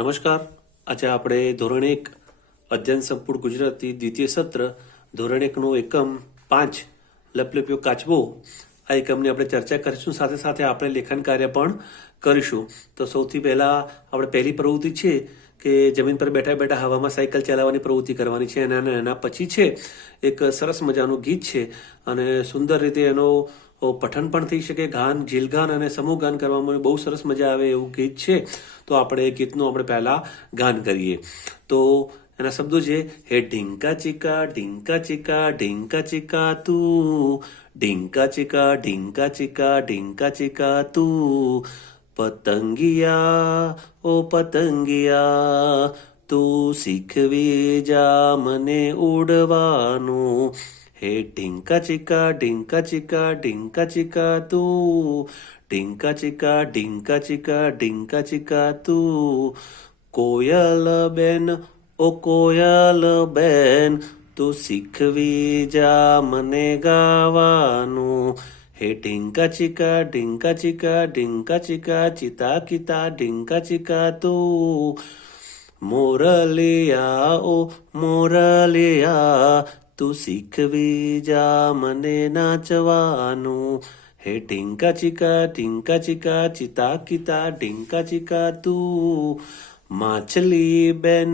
નમસ્કાર. આજે આપણે ધોરણ 1 અધ્યયન સંપૂર્ણ ગુજરાતી દ્વિતીય સત્ર ધોરણ 1 નો એકમ 5 લપલપ્યો કાચબો આ એકમની આપણે ચર્ચા કરીશું. સાથે સાથે આપણે લેખન કાર્ય પણ કરીશું. તો સૌથી પહેલા આપણે પહેલી પ્રવૃત્તિ છે કે જમીન પર બેઠા બેઠા હવામાં સાયકલ ચલાવવાની પ્રવૃત્તિ કરવાની છે. એના પછી છે એક સરસ મજાનું ગીત છે અને સુંદર રીતે એનો પઠન પણ થઈ શકે. ગાન, જીલગાન અને સમૂહ ગાન કરવામાં બહુ સરસ મજા આવે એવું ગીત છે. તો આપણે એ ગીતનું આપણે પહેલા ગાન કરીએ. તો એના શબ્દો છે, હે ઢીંકા ચીકા ઢીંકા ચીકા ઢીંકા ચીકા તું, ઢીંકા ચીકા ઢીંકા ચીકા ઢીંકા ચીકા તું, પતંગિયા ઓ પતંગિયા તું શીખવી જા મને ઉડવાનું. હે ઢીંકા ચીકા ઢીંકા ચીકા ઢીંકા ચીકા તું, ઢીંકા ચીકા ઢીંકા ચીકા ઢીંકા ચીકા તું, કોયલ બેન ઓ કોયલ બેન તું શીખવી જા મને ગાવાનું. હે ઢીંકા ચીકા ઢીંકા ચીકા ઢીંકા ચીકા ચીતા કીતા ઢીંકા ચીકા તું, મોરલિયા ઓ મોરલિયા તું શીખવી જા મને નાચવાનું. હે ઢીંકા ચીકા ઢીંકા ચીકા ચીતા કીતા ઢીંકા ચીકા તું, માછલી બેન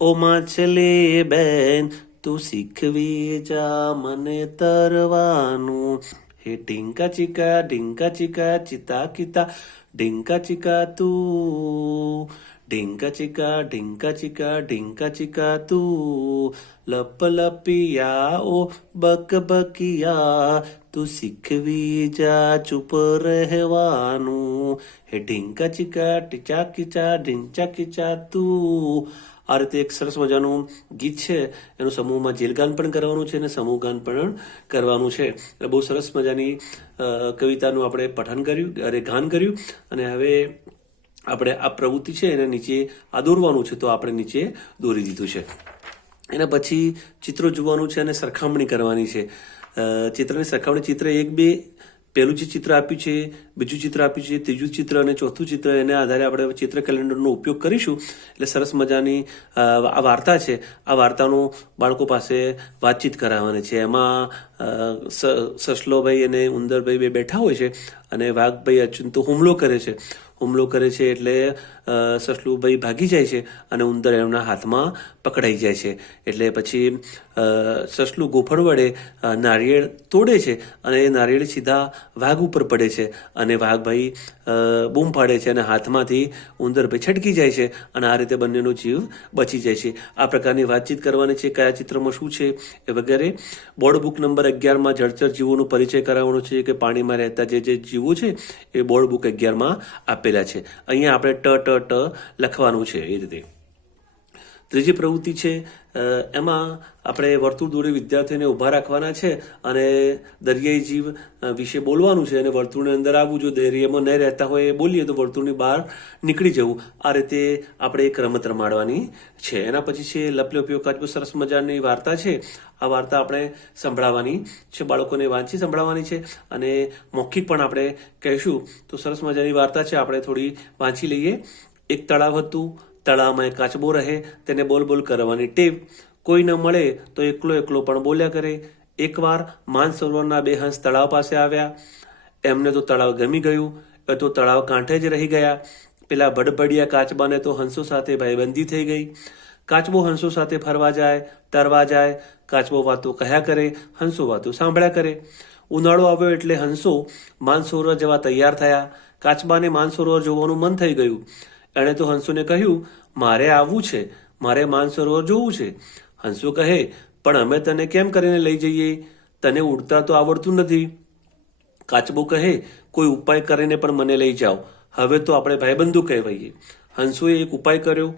ઓ માછલી બેન તું શીખવી જા મને તરવાનું. હે ઢીંકા ચીકા ઢીંકા ચીકા ચીતા કીતા ઢીંકા ચીકા તું, ઢીંકા ચીકા ઢીંકા ચીકા ઢીંકા ચીકા તું, લપ લપિયા ઓ બક બકિયા તું શીખવી જા ચૂપ રહેવાનું. હે ઢીંકા ચીકા ટીચા કીચા ઢીંચા કીચા તું. આ રીતે એક સરસ મજાનું ગીત છે. એનું સમૂહમાં જેલગાન પણ કરવાનું છે અને સમૂહ ગાન પણ કરવાનું છે. એટલે બહુ સરસ મજાની કવિતાનું આપણે પઠન કર્યું, ગાન કર્યું. અને હવે આપણે આ પ્રવૃત્તિ છે એને નીચે આ દોરવાનું છે, તો આપણે નીચે દોરી દીધું છે. એના પછી ચિત્રો જોવાનું છે અને સરખામણી કરવાની છે. ચિત્રની સરખામણી, ચિત્ર 1, 2, પહેલું જે ચિત્ર આપ્યું છે, બીજું ચિત્ર આપ્યું છે, ત્રીજું ચિત્ર અને ચોથું ચિત્ર, એના આધારે આપણે ચિત્ર કેલેન્ડરનો ઉપયોગ કરીશું. એટલે સરસ મજાની આ વાર્તા છે. આ વાર્તાનું બાળકો પાસે વાતચીત કરાવવાની છે. એમાં સસલોભાઈ અને ઉંદરભાઈ બે બેઠા હોય છે અને વાઘભાઈ અચૂંતો હુમલો કરે છે એટલે સસલુભાઈ ભાગી જાય છે અને ઉંદર એમના હાથમાં પકડાઈ જાય છે. એટલે પછી સસલું ગોફણ વડે નારિયેળ તોડે છે અને એ નારિયેળ સીધા વાઘ ઉપર પડે છે અને વાઘભાઈ બૂમ પાડે છે અને હાથમાંથી ઉંદરભાઈ છટકી જાય છે અને આ રીતે બંનેનો જીવ બચી જાય છે. આ પ્રકારની વાતચીત કરવાની છે. કયા ચિત્રમાં શું છે એ વગેરે. બોર્ડ બુક નંબર 11માં જળચર જીવોનો પરિચય કરાવવાનો છે કે પાણીમાં રહેતા જે જીવો છે એ બોર્ડ બુક 11માં આપેલા છે. અહીંયા આપણે ટ લખવાનું છે. એ રીતે ત્રીજી પ્રવૃત્તિ છે, એમાં આપણે વર્તુળ દોરી વિદ્યાર્થીઓને ઊભા રાખવાના છે અને દરિયાઈ જીવ વિશે બોલવાનું છે અને વર્તુળની અંદર આવવું. જો દરિયામાં નહીં રહેતા હોય એ બોલીએ તો વર્તુળની બહાર નીકળી જવું. આ રીતે આપણે એક રમત રમાડવાની છે. એના પછી છે લપલપ્યો કાચબો. સરસ મજાની વાર્તા છે. આ વાર્તા આપણે સંભળાવવાની છે, બાળકોને વાંચી સંભળાવવાની છે અને મૌખિક પણ આપણે કહીશું. તો સરસ મજાની વાર્તા છે, આપણે થોડી વાંચી લઈએ. એક તળાવ હતું, તળાવમાં એક કાચબો રહે, તેને બોલ બોલ કરવાની ટેવ. કોઈ ન મળે તો એકલો એકલો પણ બોલ્યા કરે. એકવાર માનસરોવરના 2 હંસ તળાવ પાસે આવ્યા. એમને તો તળાવ ગમી ગયું, એ તો તળાવ કાંઠે જ રહી ગયા. પેલા બડબડિયા કાચબાને તો હંસો સાથે ભાઈબંધી થઈ ગઈ. કાચબો હંસો સાથે ફરવા જાય, તરવા જાય. કાચબો વાતો કહ્યા કરે, હંસો વાતો સાંભળ્યા કરે. ઉનાળો આવ્યો એટલે હંસો માનસરોવર જવા તૈયાર થયા. કાચબાને માનસરોવર જોવાનું મન થઈ ગયું. એણે તો હંસોને કહ્યું, મારે આવવું છે, મારે માનસરોવર જોવું છે. હંસો કહે, પણ અમે તને કેમ કરીને લઈ જઈએ? તને ઉડતા તો આવડતું નથી. કાચબો કહે, કોઈ ઉપાય કરીને પણ મને લઈ જાઓ. હવે તો આપણે ભાઈબંધો કહેવાઈએ. હંસોએ એક ઉપાય કર્યો.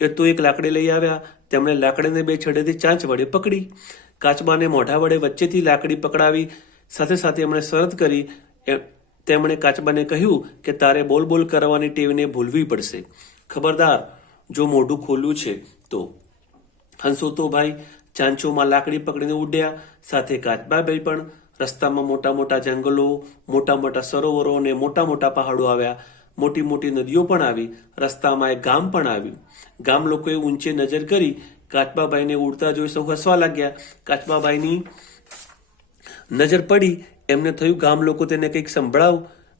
એ તો એક લાકડી લઈ આવ્યા. તેમણે લાકડીને 2 છેડેથી ચાંચ વડે પકડી. કાચબાને મોઢા વડે વચ્ચેથી લાકડી પકડાવી. સાથે સાથે એમણે શરત કરી. તેમણે કાચબાને કહ્યું કે તારે બોલ બોલ કરવાની ટેવને ભૂલવી પડશે. ખબરદાર, જો મોઢું ખોલ્યું છે તો. હંસો તો ભાઈ ચાંચોમાં લાકડી પકડીને ઉડ્યા. સાથે કાચબાભાઈ પણ. રસ્તામાં મોટા મોટા જંગલો, મોટા મોટા સરોવરો અને મોટા મોટા પહાડો આવ્યા. મોટી મોટી નદીઓ પણ આવી, રસ્તામાં એક ગામ પણ આવ્યું. ગામ લોકોએ ઊંચે નજર કરી કાચબાભાઈને ઉડતા જોઈ સૌ હસવા લાગ્યા. કાચબાભાઈની નજર પડી, એમને થયું ગામ લોકો તેને કંઈક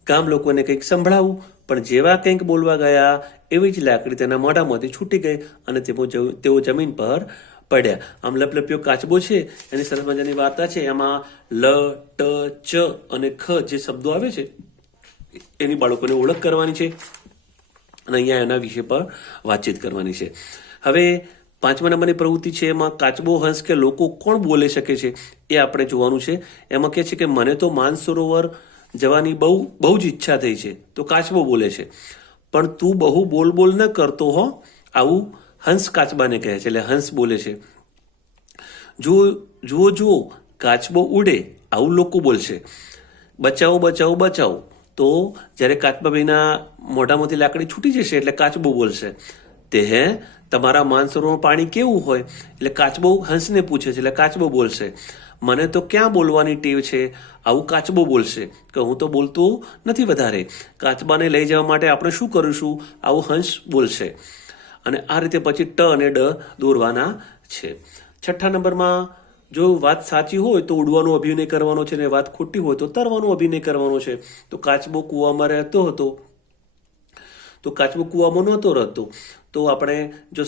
ગામ લોકોને કંઈક સંભળાવું. પણ જેવા કંઈક બોલવા ગયા એવી જ લાકડી તેના મોઢામાંથી છૂટી ગઈ અને તેઓ જમીન પર પડ્યા. આમ લપલપ્યો કાચબો છે એની સરસ મજાની વાર્તા છે. એમાં લ, ટ, ચ અને ખ જે શબ્દો આવે છે એની બાળકોને ઓળખ કરવાની છે અને અહીંયા એના વિશે પર વાતચીત કરવાની છે. હવે 5મા નંબરની પ્રવૃત્તિ છે, એમાં કાચબો, હંસ કે લોકો કોણ બોલી શકે છે એ આપણે જોવાનું છે. એમાં કહે છે કે મને તો માનસરોવર જવાની બહુ જ ઈચ્છા થઈ છે. તો કાચબો બોલે છે, પણ તું બહુ બોલ ન કરતો હો, આવું હંસ કાચબાને કહે છે. એટલે હંસ બોલે છે. જુઓ કાચબો ઉડે, આવું લોકો બોલશે. બચાવો બચાવો બચાવો, તો જ્યારે કાચબાભાઈના મોઢામાંથી લાકડી છૂટી જશે એટલે કાચબો બોલશે. તે તમારા માનસરોવરનું પાણી કેવું હોય? એટલે કાચબો હંસને પૂછે છે, એટલે કાચબો બોલશે. મને તો ક્યાં બોલવાની ટેવ છે, આવું કાચબો બોલશે કે હું તો બોલતો નથી વધારે. કાચબાને લઈ જવા માટે આપણે શું કરીશું, આવું હંસ બોલશે. અને આ રીતે પછી ટ અને ડ દોરવાના છે. 6ઠ્ઠા નંબરમાં જો વાત સાચી હોય તો ઉડવાનો અભિનય કરવાનો છે, અને વાત ખોટી હોય તો તરવાનો અભિનય કરવાનો છે. તો કાચબો કૂવામાં રહેતો હતો, તો કાચબો કૂવામાં નહોતો રહેતો, તો આપણે જો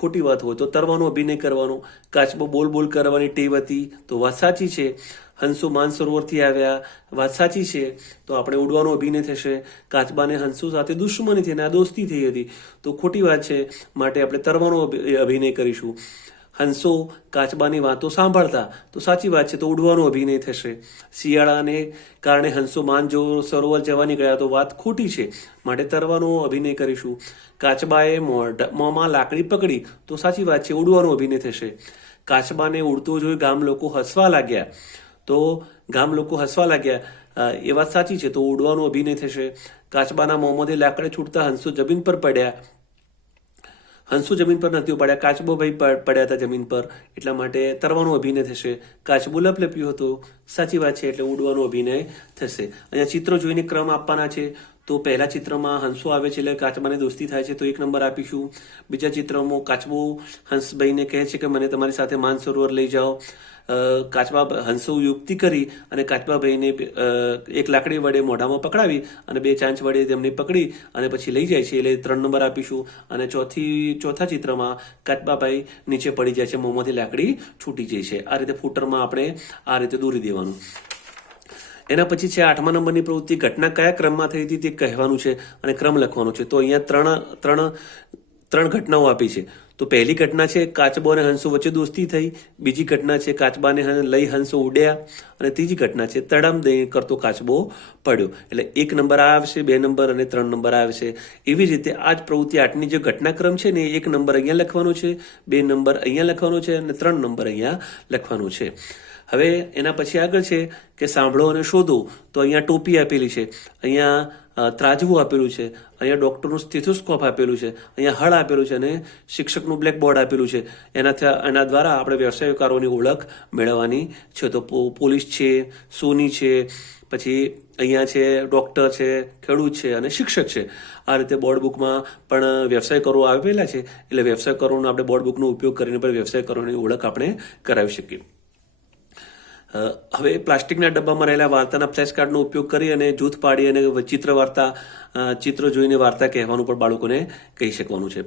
ખોટી વાત હોય તો તરવાનો અભિનય કરવાનો. કાચબો બોલ કરવાની ટેવ હતી, તો વાત સાચી છે. હંસો માનસરોવરથી આવ્યા, વાત સાચી છે, તો આપણે ઉડવાનો અભિનય થશે. કાચબાને હંસો સાથે દુશ્મની થઈ અને આ દોસ્તી થઈ હતી, તો ખોટી વાત છે, માટે આપણે તરવાનો અભિનય કરીશું. હંસો કાચબાની વાતો સાંભળતા, તો સાચી વાત છે, તો ઉડવાનો અભિનય થશે. શિયાળાને કારણે હંસો સરોવર જવા નીકળ્યા, તો વાત ખોટી છે, માટે તરવાનો અભિનય કરીશું. કાચબાએ મોંમાં લાકડી પકડી, તો સાચી વાત છે, ઉડવાનો અભિનય થશે. કાચબાને ઉડતો જોઈ ગામ લોકો હસવા લાગ્યા, તો ગામ લોકો હસવા લાગ્યા એ વાત સાચી છે, તો ઉડવાનો અભિનય થશે. કાચબાના મોંમાંથી લાકડી છૂટતા હંસો જમીન પર પડ્યા, હંસો જમીન પર નથી પડ્યા, કાચબો ભાઈ પડ્યા હતા જમીન પર, એટલા માટે તરવાનો અભિનય થશે. કાચબો લપલપ્યું હતું, સાચી વાત છે, એટલે ઉડવાનો અભિનય થશે. અહીંયા ચિત્રો જોઈને ક્રમ આપવાના છે. તો પહેલા ચિત્રમાં હંસો આવે છે એટલે કાચબાની દોસ્તી થાય છે, તો 1 નંબર આપીશું. બીજા ચિત્રમાં કાચબો હંસભાઈને કહે છે કે મને તમારી સાથે માનસરોવર લઈ જાઓ. હંસો યુક્તિ કરી અને કાચબાભાઈને એક લાકડી વડે મોઢામાં પકડાવી અને 2 ચાંચ વડે તેમને પકડી અને પછી લઈ જાય છે, એટલે 3 નંબર આપીશું. અને ચોથા ચિત્રમાં કાચબાભાઈ નીચે પડી જાય છે, મોંમાંથી લાકડી છૂટી જાય છે. આ રીતે ફૂટરમાં આપણે આ રીતે દોરી દેવાનું. એના પછી છે 8મા નંબરની પ્રવૃત્તિ, ઘટના કયા ક્રમમાં થઈ હતી તે કહેવાનું છે અને ક્રમ લખવાનો છે. તો અહીંયા ત્રણ ઘટનાઓ આપી છે. તો પહેલી ઘટના છે કાચબો અને હંસો વચ્ચે દોસ્તી થઈ. બીજી ઘટના છે કાચબાને લઈ હંસો ઉડ્યા. અને ત્રીજી ઘટના છે તડામ દઈ કરતો કાચબો પડ્યો. એટલે 1 નંબર આ આવશે, 2 નંબર અને 3 નંબર આવશે. એવી રીતે આ જ પ્રવૃત્તિ 8ની જે ઘટનાક્રમ છે ને, 1 નંબર અહીંયા લખવાનો છે, 2 નંબર અહીંયા લખવાનો છે અને 3 નંબર અહીંયા લખવાનો છે. હવે એના પછી આગળ છે કે સાંભળો અને શોધો. તો અહીંયા ટોપી આપેલી છે, અહીંયા ત્રાજવું આપેલું છે, અહીંયા ડૉક્ટરનું સ્ટેથોસ્કોપ આપેલું છે, અહીંયા હળ આપેલું છે અને શિક્ષકનું બ્લેકબોર્ડ આપેલું છે. એના દ્વારા આપણે વ્યવસાયકારોની ઓળખ મેળવવાની છે. તો પોલીસ છે, સોની છે, પછી અહીંયા છે ડૉક્ટર છે, ખેડૂત છે અને શિક્ષક છે. આ રીતે બોર્ડ બુકમાં પણ વ્યવસાયકારો આવેલા છે, એટલે વ્યવસાયકારોનો આપણે બોર્ડ બુકનો ઉપયોગ કરીને પણ વ્યવસાયકારોની ઓળખ આપણે કરાવી શકીએ. હવે પ્લાસ્ટિકના ડબ્બામાં રહેલા વાર્તાના ફ્લેશ કાર્ડનો ઉપયોગ કરી અને જૂથ પાડી અને ચિત્ર જોઈને વાર્તા કહેવાનું પણ બાળકોને કહી શકવાનું છે.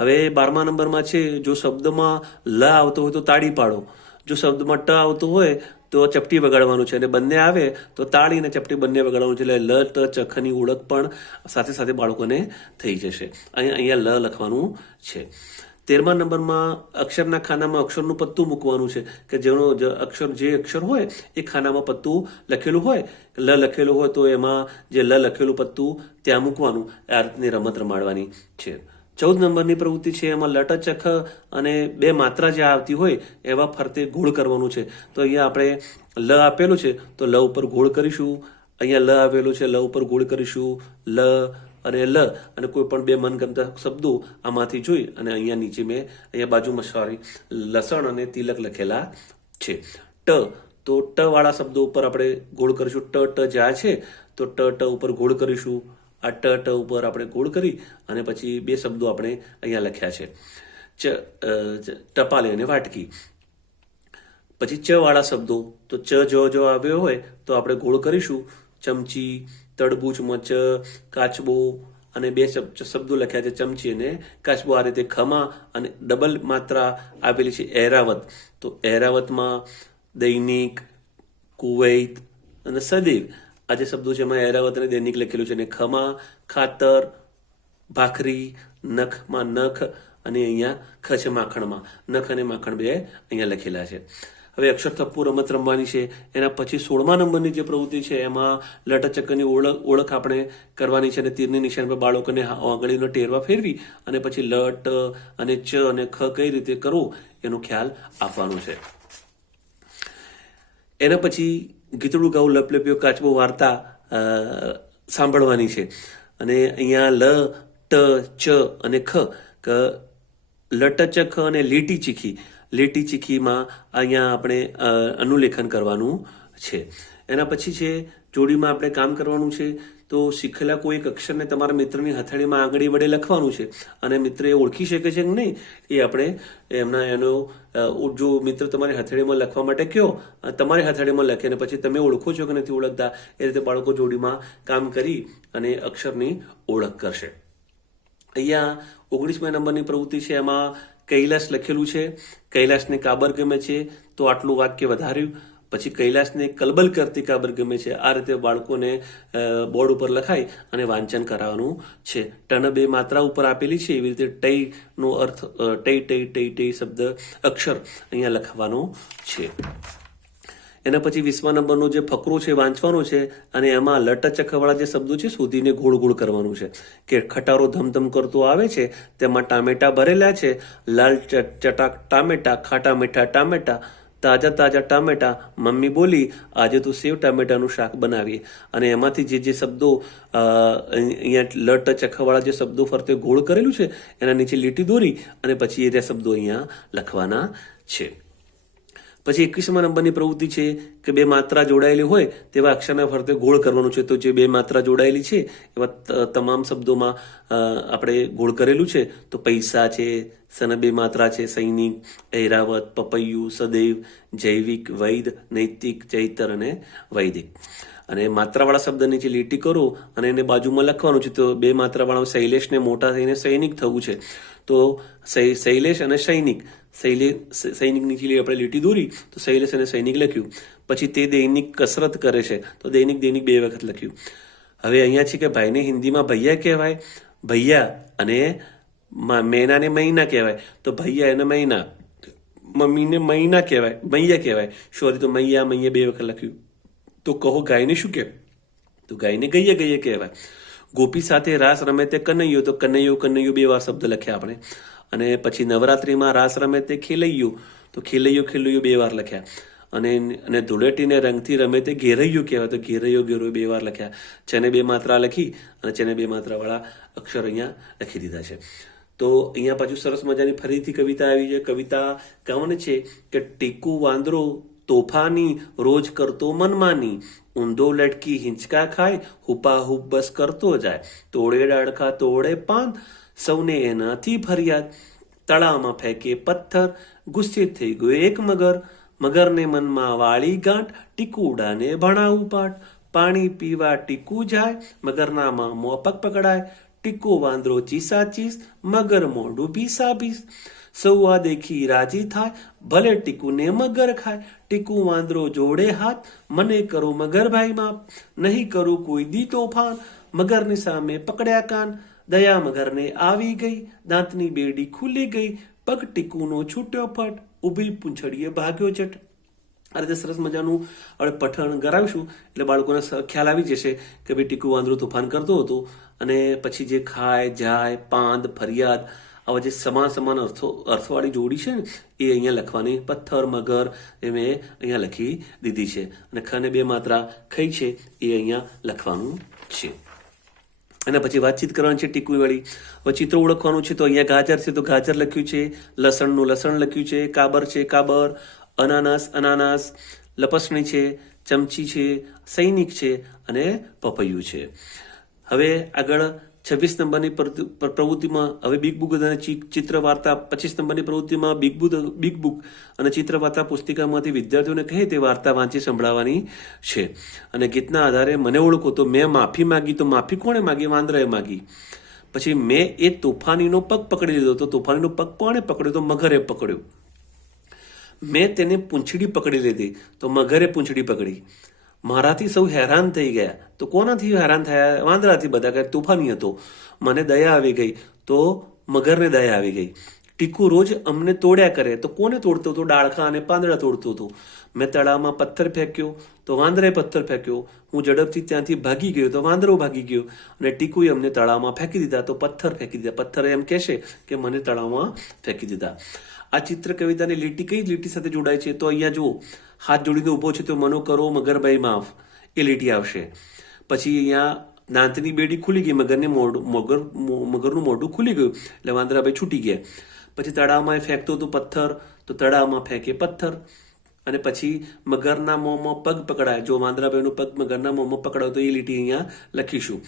હવે 12મા નંબરમાં છે, જો શબ્દમાં લ આવતો હોય તો તાળી પાડો, જો શબ્દમાં ટ આવતો હોય તો ચપટી વગાડવાનું છે, અને બંને આવે તો તાળી અને ચપટી બંને વગાડવાનું છે. એટલે લ, ટ, ચખની ઓળખ પણ સાથે સાથે બાળકોને થઈ જશે. અહીંયા લ લખવાનું છે. 13મા નંબરમાં અક્ષરના ખાનામાં અક્ષરનું પત્તું મૂકવાનું છે, કે જે અક્ષર હોય એ ખાનામાં પત્તું લખેલું હોય. લ લખેલું હોય તો એમાં જે લ લખેલું પત્તું ત્યાં મૂકવાનું. આ રીતની રમત રમાડવાની છે. 14 નંબરની પ્રવૃત્તિ છે, એમાં લટ ચખ અને 2 માત્રા જે આવતી હોય એવા ફરતે ગોળ કરવાનું છે. તો અહીંયા આપણે લ આપેલું છે તો લ ઉપર ગોળ કરીશું, અહીંયા લ આવેલું છે લ ઉપર ગોળ કરીશું, લ અને લ, અને કોઈ પણ 2 મનગમતા શબ્દો આમાંથી જોઈ અને અહીંયા નીચે મેં અહીંયા બાજુમાં લસણ અને તિલક લખેલા છે. ટ, તો ટ વાળા શબ્દો ઉપર આપણે ગોળ કરીશું. ટ જાય છે તો ટ ઉપર ગોળ કરીશું. આ ટ ઉપર આપણે ગોળ કરી અને પછી બે શબ્દો આપણે અહીંયા લખ્યા છે ટપાલી અને વાટકી. પછી ચ વાળા શબ્દો, તો ચ જો આવ્યો હોય તો આપણે ગોળ કરીશું. ચમચી, તડબૂચમાં ચ, કાચબો, અને બે શબ્દો લખ્યા છે ચમચી અને કાચબો. આ રીતે ખમા અને ડબલ માત્રા આપેલી છે એરાવત. તો એરાવતમાં દૈનિક, કુવૈત અને સદૈવ આ જે શબ્દો છે એમાં એરાવત અને દૈનિક લખેલું છે. અને ખમા, ખાતર, ભાખરી, નખમાં નખ, અને અહીંયા ખ છે માખણમાં. નખ અને માખણ બે અહીંયા લખેલા છે. હવે અક્ષર થપ્પુ રમત રમવાની છે. એના પછી 16મા નંબરની જે પ્રવૃત્તિ છે એમાં લટચક્કરની ઓળખ આપણે કરવાની છે. અને તીરની નિશાન પર બાળકોને આંગળીનો ટેરવા ફેરવી અને પછી લટ અને ચ અને ખ કઈ રીતે કરવું એનો ખ્યાલ આપવાનો છે. એના પછી ગીતડું ગાવું લપલપ્યો કાચબો વાર્તા સાંભળવાની છે. અને અહીંયા લ, ટ, ચ અને ખ, લટચખ અને લીટી ચીખી. લીટી ચીખીમાં અહીંયા આપણે અનુલેખન કરવાનું છે. એના પછી છે જોડીમાં આપણે કામ કરવાનું છે. તો શીખેલા કોઈ એક અક્ષરને તમારા મિત્રની હથેળીમાં આંગળી વડે લખવાનું છે. અને મિત્ર એ ઓળખી શકે છે કે નહીં એ આપણે એનો જો મિત્ર તમારી હથેળીમાં લખવા માટે કહો, તમારી હથેળીમાં લખે અને પછી તમે ઓળખો છો કે નથી ઓળખતા, એ રીતે બાળકો જોડીમાં કામ કરી અને અક્ષરની ઓળખ કરશે. અહીંયા 19મા નંબરની પ્રવૃત્તિ છે. એમાં કૈલાસ લખેલું છે. કૈલાસને કાબર ગમે છે તો આટલું વાક્ય વધાર્યું. પછી કૈલાસને કલબલ કરતી કાબર ગમે છે. આ રીતે બાળકોને બોર્ડ ઉપર લખાઈ અને વાંચન કરાવવાનું છે. ટન બે માત્રા ઉપર આપેલી છે. એવી રીતે ટઈ નો અર્થ ટઈ શબ્દ અક્ષર અહીંયા લખવાનો છે. એના પછી 20મા નંબરનો જે ફકરો છે વાંચવાનો છે. અને એમાં લટચખવાળા જે શબ્દો છે શોધીને ગોળ ગોળ કરવાનું છે. કે ખટારો ધમધમ કરતો આવે છે, તેમાં ટામેટા ભરેલા છે. લાલ ચટાક ટામેટા, ખાટા મીઠા ટામેટા, તાજા તાજા ટામેટા. મમ્મી બોલી આજે તો સેવ ટામેટાનું શાક બનાવીએ. અને એમાંથી જે શબ્દો અહીંયા લટચખવાળા જે શબ્દો ફરતે ગોળ કરેલું છે એના નીચે લીટી દોરી અને પછી એ શબ્દો અહીંયા લખવાના છે. પછી 21મા નંબરની પ્રવૃત્તિ છે કે બે માત્રા જોડાયેલી હોય તેવા અક્ષરના ફરતે ગોળ કરવાનું છે. તો જે બે માત્રા જોડાયેલી છે એવા તમામ શબ્દોમાં આપણે ગોળ કરેલું છે. તો પૈસા છે, સન બે માત્રા છે, સૈનિક, ઐરાવત, પપૈયું, સદૈવ, જૈવિક, વૈદ, નૈતિક, ચૈતર અને વૈદિક. અને માત્રાવાળા શબ્દ નીચે લીટી કરો અને એને બાજુમાં લખવાનું છે. તો બે માત્રાવાળા શૈલેષને મોટા થઈને સૈનિક થવું છે. તો શૈલેષ અને સૈનિક, સૈનિક નીચે આપણે લીટી દોરી તો શૈલેષ અને સૈનિક લખ્યું. પછી તે દૈનિક કસરત કરે છે તો દૈનિક બે વખત લખ્યું. હવે અહીંયા છે કે ભાઈને હિન્દીમાં ભૈયા કહેવાય, ભૈયા, અને મૈનાને મહિના કહેવાય. તો ભૈયા એને મહિના, મમ્મીને મહિના કહેવાય, મૈયા કહેવાય. સોરી, તો મૈયા બે વખત લખ્યું. તો કહો ગાયને શું કહેવાય? તો ગાયને ગૈયે કહેવાય. ગોપી સાથે રાસ રમે તે કનૈયો, તો કનૈયો બે વાર શબ્દ લખ્યા આપણે. અને પછી નવરાત્રિમાં રાસ રમે તે ખેલૈયો, તો ખેલૈયો બે વાર લખ્યા. અને ધૂળેટીને રંગથી રમે તે ઘેરૈયો કહેવાય, તો ઘેરૈયો બે વાર લખ્યા. છને બે માત્રા લખી અને છને બે માત્રાવાળા અક્ષર અહીંયા લખી દીધા છે. તો અહીંયા પાછું સરસ મજાની ફરીથી કવિતા આવી છે. કવિતા કહેવાની છે કે ટીકુ વાંદરો તોફાની, રોજ કરતો મનમાની, ઊંધો લટકી હિંચકા ખાય, હુપાહુપ બસ કરતો જાય, તોડે ડાળખા તોડે પાન, સૌને એનાથી ફરિયાદ, તળાવમાં ફેંકે પથ્થર, ગુસ્સે થઈ ગયો એક મગર, મગરને મનમાં વાળી ગાંઠ, ટીકુડાને ભણાવું પાઠ, પાણી પીવા ટીકુ જાય, મગરના મોં પગ પકડાય, ટીકો વાંદરો ચીસાચીસ, મગર મોઢું ભીસાભીસ, સૌ આ દેખી રાજી થાય, ભલે ટીકુને મગર ખાય, ટીકુ વાંદરો જોડે હાથ, મને કરો મગરભાઈ માપ, નહીં કરું કોઈ દી તોફાન, મગરની સામે પકડ્યા કાન, દયા મગરને આવી ગઈ, દાંતની બેડી ખુલી ગઈ, પગ ટીકુનો છૂટ્યો ફટ, ઊભી પૂંછડીએ ભાગ્યો ચટ. આ રીતે સરસ મજાનું આપણે પઠન કરાવીશું એટલે બાળકોને ખ્યાલ આવી જશે કે ભાઈ ટીકુ વાંદરો તોફાન કરતો હતો. અને પછી જે ખાય, જાય, પાંદ, ફરિયાદ, આવા જે સમાન અર્થવાળી જોડી છે ને એ અહીંયા લખવાની. પથ્થર, મગર એ મેં અહીંયા લખી દીધી છે. અને ખને બે માત્રા ખઈ છે એ અહીંયા લખવાનું છે. અને પછી વાતચીત કરવાની છે ટીકુ વાળી. હવે ચિત્ર ઓળખવાનું છે. તો અહીંયા ગાજર છે તો ગાજર લખ્યું છે, લસણનું લસણ લખ્યું છે, કાબર છે કાબર, અનાનાસ, લપસણી છે, ચમચી છે, સૈનિક છે અને પપૈયું છે. હવે આગળ 26 નંબરની પ્રવૃત્તિમાં હવે બિગ બુક અને ચિત્ર વાર્તા, 25 નંબરની પ્રવૃત્તિમાં બિગ બુક અને ચિત્ર વાર્તા પુસ્તિકામાંથી વિદ્યાર્થીઓને કહે તે વાર્તા વાંચી સંભળાવવાની છે. અને ગીતના આધારે મને ઓળખો, તો મેં માફી માંગી, તો માફી કોણે માંગી? વાંદરાએ માંગી. પછી મેં એ તોફાનીનો પગ પકડી લીધો, તો તોફાનીનો પગ કોણે પકડ્યો? તો મગરે પકડ્યો. મેં તેને પૂંછડી પકડી લીધી, તો મગરે પૂંછડી પકડી. મારાથી સૌ હેરાન થઈ ગયા, તો કોનાથી હેરાન થયા? વાંદરાથી. બધા કહે તોફાની હતો. મને દયા આવી ગઈ, તો મગરને દયા આવી ગઈ. ટીકુ રોજ અમને તોડ્યા કરે, તો કોને તોડતો હતો? ડાળખા અને પાંદડા તોડતો હતો. મેં તળાવમાં પથ્થર ફેંક્યો, તો વાંદરાએ પથ્થર ફેંક્યો. હું ઝડપથી ત્યાંથી ભાગી ગયો, તો વાંદરો ભાગી ગયો. અને ટીકુએ અમને તળાવમાં ફેંકી દીધા, તો પથ્થર ફેંકી દીધા. પથ્થર એમ કહેશે કે મને તળાવમાં ફેંકી દીધા. આ ચિત્ર કવિતાની લીટી કઈ લીટી સાથે જોડાય છે? તો અહીંયા જુઓ, હાથ જોડીને ઊભો છે, તો મનો કરો મગરભાઈ માફ, એ લીટી આવશે. પછી અહીંયા દાંતની બેડી ખુલી ગઈ, મગરનું મોઢું ખુલી ગયું, એટલે વાંદરાભાઈ છૂટી ગયા. પછી તળાવમાં ફેંકતો હતો પથ્થર, તો તળાવમાં ફેંકે પથ્થર. અને પછી મગરના મોંમાં પગ પકડાય, જો વાંદરાભાઈનો પગ મગરના મોંમાં પકડાય, તો એ લીટી અહીંયા લખીશું.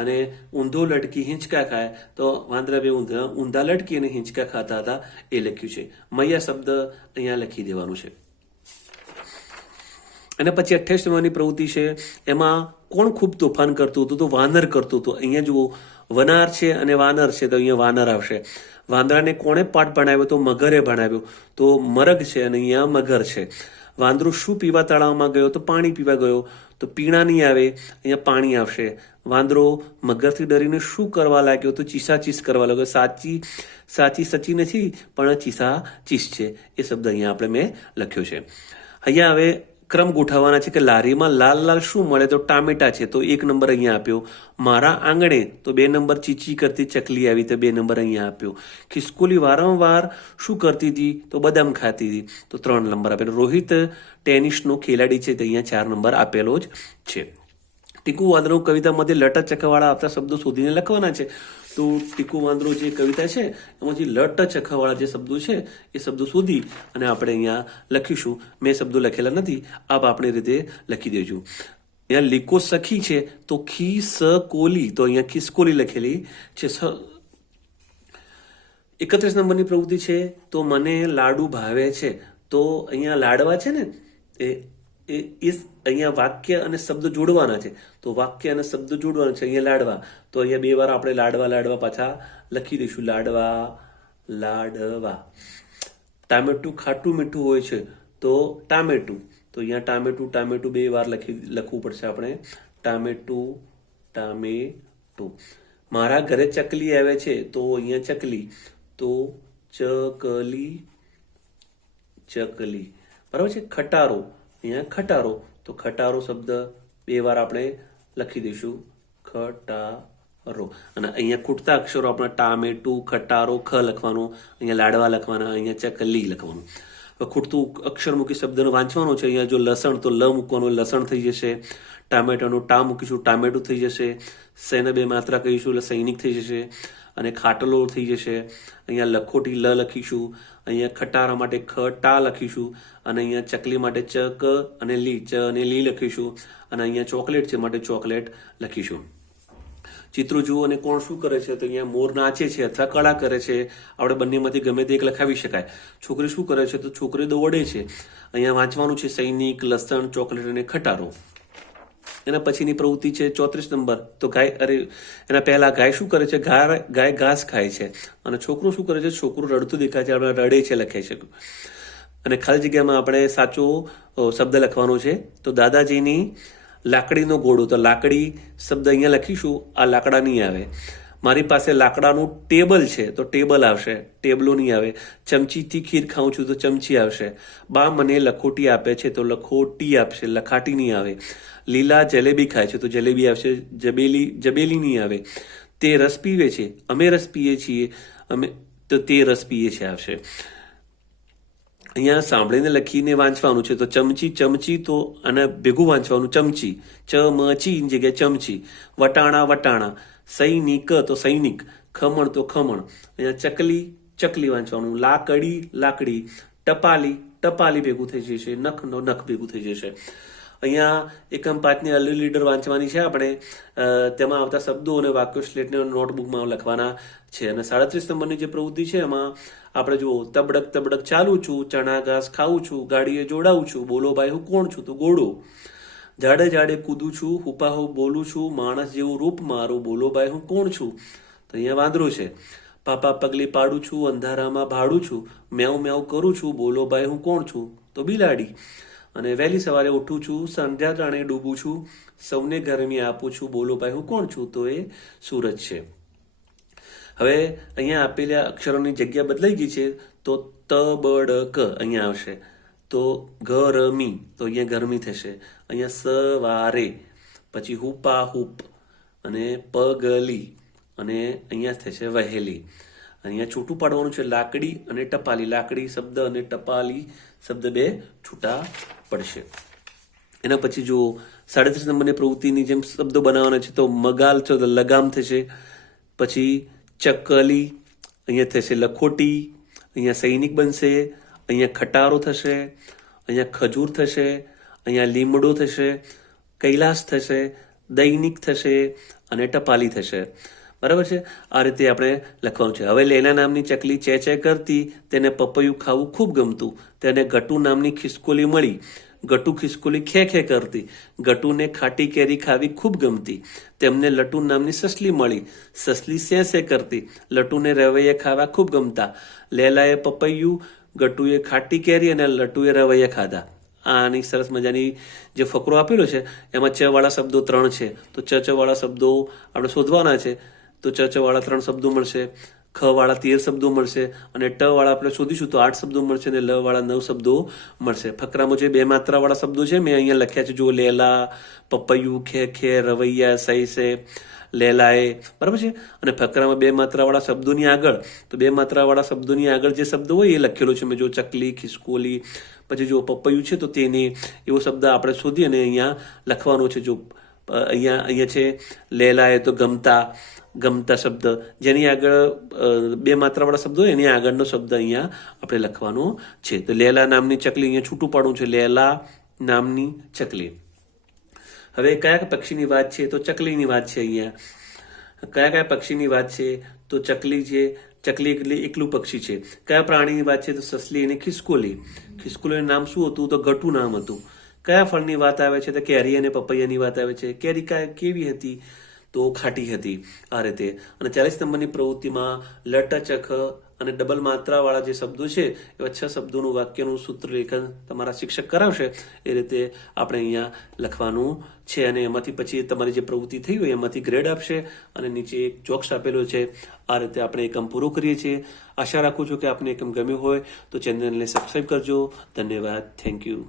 અને ઊંધો લટકી હિંચકા ખાય, તો વાંદરાભાઈ ઊંધા લટકી અને હિંચકા ખાતા હતા, એ લખ્યું છે. મૈયા શબ્દ અહીંયા લખી દેવાનું છે. અને પછી 28 નંબરની પ્રવૃત્તિ છે, એમાં કોણ ખૂબ તોફાન કરતું હતું? તો વાનર કરતું હતું. અહીંયા જુઓ, વનાર છે અને વાનર છે, તો અહીંયા વાનર આવશે. વાંદરાને કોણે પાઠ ભણાવ્યો? તો મગરે ભણાવ્યો, તો મરગ છે અને અહીંયા મગર છે. વાંદરો શું પીવા તળાવમાં ગયો? તો પાણી પીવા ગયો, તો પીણા નહીં આવે, અહીંયા પાણી આવશે. વાંદરો મગરથી ડરીને શું કરવા લાગ્યો? તો ચીસાચીસ કરવા લાગ્યો. સાચી સચી નથી, પણ ચીસાચીસ છે. એ શબ્દ અહીંયા આપણે મેં લખ્યો છે. અહીંયા હવે ક્રમ ગોઠવવાના છે કે લારીમાં લાલ લાલ શું મળે? તો ટામેટા છે, તો 1 નંબર અહીંયા આપ્યો. મારા આંગણે, તો 2 નંબર ચીચી કરતી ચકલી આવી, તો 2 નંબર અહીંયા આપ્યો. ખિસકોલી વારંવાર શું કરતી હતી? તો બદામ ખાતી હતી, તો 3 નંબર આપેલો. રોહિત ટેનિસનો ખેલાડી છે, તો અહીંયા 4 નંબર આપેલો જ છે. ટીકુ વાંદરો કવિતામાંથી લટ ચખાવાળા આવતા શબ્દો શોધીને લખવાના છે. તો ટીકુ વાંદરો જે કવિતા છે એમાંથી લટ ચખાવાળા જે શબ્દો છે એ શબ્દો શોધી અને આપણે અહીંયા લખીશું. મેં શબ્દો લખેલા નથી, આપ આપણી રીતે લખી દેજો. અહીંયા લીકો સખી છે, તો ખી સ કોલી, તો અહીંયા ખિસકોલી લખેલી છે. 31 નંબરની પ્રવૃત્તિ છે, તો મને લાડુ ભાવે છે. તો અહીંયા લાડવા છે ને, એ અહીંયા વાક્ય અને શબ્દ જોડવાના છે, તો વાક્ય અને શબ્દ જોડવાના છે. અહીંયા લાડવા, તો અહીંયા 2 વાર આપણે લાડવા પાછા લખી દઈશું. લાડવા. ટામેટું ખાટું મીઠું હોય છે, તો ટામેટું, તો અહીંયા ટામેટું 2 વાર લખવું પડશે આપણે. ટામેટું. મારા ઘરે ચકલી આવે છે, તો અહીંયા ચકલી, તો ચકલી. બરાબર છે. ખટારો, અહીંયા ખટારો, તો ખટારો શબ્દ 2 વાર આપણે લખી દઈશું. ખટારો. અને અહીંયા ખૂટતા અક્ષરો આપણે ટામેટું, ખટારો, ખ લખવાનું, અહીંયા લાડવા લખવાના, અહીંયા ચકલી લખવાનું. હવે ખૂટતું અક્ષર મૂકી શબ્દનો વાંચવાનો છે. અહીંયા જો લસણ, તો લ મૂકવાનું, લસણ થઈ જશે. ટામેટાનું ટા મૂકીશું, ટામેટું થઈ જશે. સૈને 2 માત્રા કહીશું, એટલે સૈનિક થઈ જશે. અને ખાટલો થઈ જશે. અહીંયા લખોટી લ લખીશું. અહીંયા ખટારા માટે ખ ટા લખીશું. અને અહીંયા ચકલી માટે ચ ક અને લી, ચ અને લી લખીશું. અને અહીંયા ચોકલેટ છે માટે ચોકલેટ લખીશું. ચિત્રો જુઓ અને કોણ શું કરે છે? તો અહીંયા મોર નાચે છે અથવા કળા કરે છે. આપણે બંનેમાંથી ગમે તે એક લખાવી શકાય. છોકરી શું કરે છે? તો છોકરી દોડે છે. અહીંયા વાંચવાનું છે સૈનિક, લસણ, ચોકલેટ અને ખટારો. એના પછીની પ્રવૃત્તિ છે 34 નંબર, તો એના પહેલા ગાય શું કરે છે? ગાય ઘાસ ખાય છે. અને છોકરું શું કરે છે? છોકરું રડતું દેખાય છે, આપણે રડે છે લખાઈ શકું. અને ખાલી જગ્યામાં આપણે સાચો શબ્દ લખવાનો છે. તો દાદાજીની લાકડીનો ઘોડો, તો લાકડી શબ્દ અહીંયા લખીશું. આ લાકડા નહીં આવે. મારી પાસે લાકડાનું ટેબલ છે, તો ટેબલ આવશે, ટેબલો નહીં આવે. ચમચીથી ખીર ખાઉં છું, તો ચમચી આવશે. બા મને લખોટી આપે છે, તો લખોટી આપશે, લખાટી નહીં આવે. લીલા જલેબી ખાય છે, તો જલેબી આવશે. જબેલી નહીં આવે. તે રસ પીવે છે, અમે રસ પીએ છીએ, તો તે રસ પીએ છે આવશે. અહીંયા સાંભળીને લખીને વાંચવાનું છે. તો ચમચી, તો અને ભેગું વાંચવાનું ચમચી. ચમચી જગ્યાએ ચમચી. વટાણા. સૈનિક, તો સૈનિક. ખમણ, તો ખમણ. અહીંયા ચકલી વાંચવાનું. લાકડી. ટપાલી ભેગું થઈ જશે. નખ ભેગું થઈ જશે. અહીંયા એકમ 5ની અર્લી લીડર વાંચવાની છે આપણે. તેમાં આવતા શબ્દો અને વાક્યો સ્લેટને નોટબુકમાં લખવાના છે. અને 37 નંબરની જે પ્રવૃત્તિ છે એમાં આપણે જુઓ, તબડક તબડક ચાલું છું, ચણા ઘાસ ખાઉં છું, ગાડીએ જોડાઉં છું, બોલો ભાઈ હું કોણ છું? તો ઘોડો. ઝાડે ઝાડે કૂદું છું, હુપાહુ બોલું છું, માણસ જેવું રૂપ મારું, બોલો ભાઈ હું કોણ છું? તો અહીંયા વાંદરો છે. પાપા પગલી પાડું છું, અંધારામાં ભાડું છું, મેવ મેવ કરું છું, બોલો ભાઈ હું કોણ છું? તો બિલાડી. અને વહેલી સવારે ઉઠું છું, સંધ્યા ટાણે ડૂબું છું, સૌને ગરમી આપું છું, બોલો ભાઈ હું કોણ છું? તો એ સૂરજ છે. હવે અહીંયા આપેલા અક્ષરોની જગ્યા બદલાઈ ગઈ છે, તો તબડક અહીંયા આવશે. તો ગરમી, તો અહીંયા ગરમી થશે. અહીંયા સવારે, પછી હુપા હુપ, અને પગલી, અને અહીંયા થશે વહેલી. અહીંયા છૂટું પાડવાનું છે લાકડી અને ટપાલી. લાકડી શબ્દ અને ટપાલી શબ્દ બે છૂટા પડશે. એના પછી જો 37 નંબરની પ્રવૃત્તિની જેમ શબ્દો બનાવવાના છે, તો મગાલ છે તો લગામ થશે. પછી ચકલી, અહીંયા થશે લખોટી, અહીંયા સૈનિક બનશે, અહીંયા ખટારો થશે, અહીંયા ખજૂર થશે, અહીંયા લીમડો થશે, કૈલાસ થશે, દૈનિક થશે, અને ટપાલી થશે. બરાબર છે. આ રીતે આપણે લખવાનું છે. હવે લેના નામની ચકલી ચે ચે કરતી, તેને પપૈયું ખાવું ખૂબ ગમતું, તેને ગટુ નામની ખિસકોલી મળી, ગટુ ખિસકોલી ખે ખે કરતી, ગટુને ખાટી કેરી ખાવી ખૂબ ગમતી, તેમને લટુ નામની સસલી મળી, સસલી સે સે કરતી, લટુને રવૈયા ખાવા ખૂબ ગમતા, લેલાએ પપૈયું, ગટુએ ખાટી કેરી અને લટુએ રવૈયા ખાધા. આની સરસ મજાની જે ફકરો આપેલો છે એમાં ચ વાળા શબ્દો 3 છે, તો ચ વાળા શબ્દો આપણે શોધવાના છે. તો ચ વાળા 3 શબ્દો મળશે, ખ વાળા 13 શબ્દો મળશે, અને ટ વાળા આપણે શોધીશું તો 8 શબ્દો મળશે, અને લ વાળા 9 શબ્દો મળશે. ફકરામાં જે 2 માત્રા વાળા શબ્દો છે મેં અહીંયા લખ્યા છે, જો લેલા, પપૈયું, ખે ખે, રવૈયા, સહી સે, લેલાએ. બરાબર છે. અને ફકરામાં 2 માત્રાવાળા શબ્દોની આગળ, તો 2 માત્રાવાળા શબ્દોની આગળ જે શબ્દ હોય એ લખેલો છે મેં, જો ચકલી, ખિસકોલી, પછી જો પપૈયું છે તો તેને, એવો શબ્દ આપણે શોધી અને અહીંયા લખવાનો છે. જો અહીંયા છે લેલાએ તો ગમતા, ગમતા શબ્દ, જેની આગળ 2 માત્રાવાળા શબ્દ હોય એની આગળનો શબ્દ અહીંયા આપણે લખવાનો છે. તો લેલા નામની ચકલી, અહીંયા છૂટું પાડવું છે, લેલા નામની ચકલી. હવે કયા પક્ષીની વાત છે? તો ચકલીની વાત છે. અહીંયા કયા પક્ષીની વાત છે? તો ચકલી છે. ચકલી એટલે એકલું પક્ષી છે. કયા પ્રાણીની વાત છે? તો સસલી અને ખિસકોલી. ખિસકોલીનું નામ શું હતું? તો ગટુ નામ હતું. કયા ફળની વાત આવે છે? તો કેરી અને પપૈયાની વાત આવે છે. કેરી કેવી હતી? તો ખાટી હતી. આ રીતે. અને 40 નંબરની પ્રવૃત્તિમાં લટચખ અને ડબલ માત્રાવાળા જે શબ્દો છે એવા 6 શબ્દોનું વાક્યનું સૂત્ર લેખન તમારા શિક્ષક કરાવશે. એ રીતે આપણે અહીંયા લખવાનું છે, અને એમાંથી પછી તમારી જે પ્રવૃત્તિ થઈ હોય એમાંથી ગ્રેડ આપશે, અને નીચે એક જોક્સ આપેલો છે. આ રીતે આપણે એકમ પૂરો કરીએ છીએ. આશા રાખું છું કે આપને એકમ ગમ્યો હોય તો ચેનલને સબસ્ક્રાઈબ કરજો. ધન્યવાદ. Thank you.